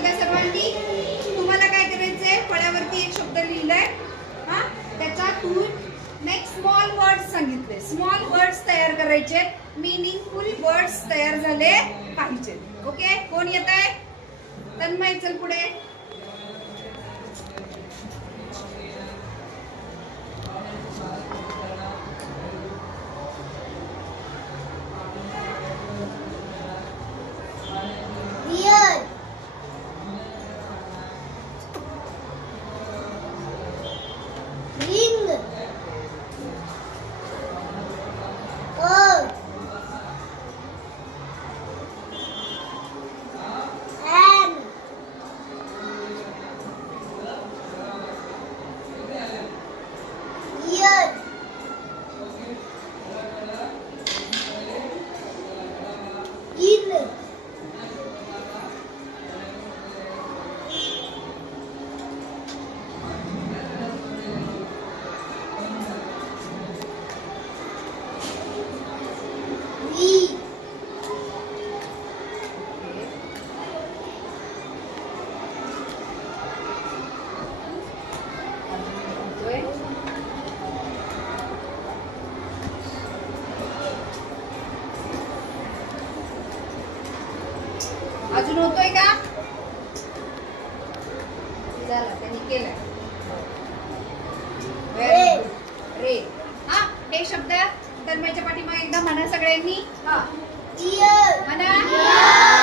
द्या सर्वांनी. तुम्हाला काय करायचंय, फळ्यावरती एक शब्द लिहिलाय, हा त्याच्यातून नेक्स्ट स्मॉल वर्ड्स सांगितले. स्मॉल वर्ड्स तयार करायचे, मीनिंगफुल वर्ड्स तयार झाले पाहिजे. ओके, कोण येत आहे? तन्मय, चल पुढे. अजून होतोय का? झालं, त्यांनी केलंय. रे. हा, हे शब्द तन्मयच्या पाठीमागे एकदा म्हणा सगळ्यांनी. म्हणा.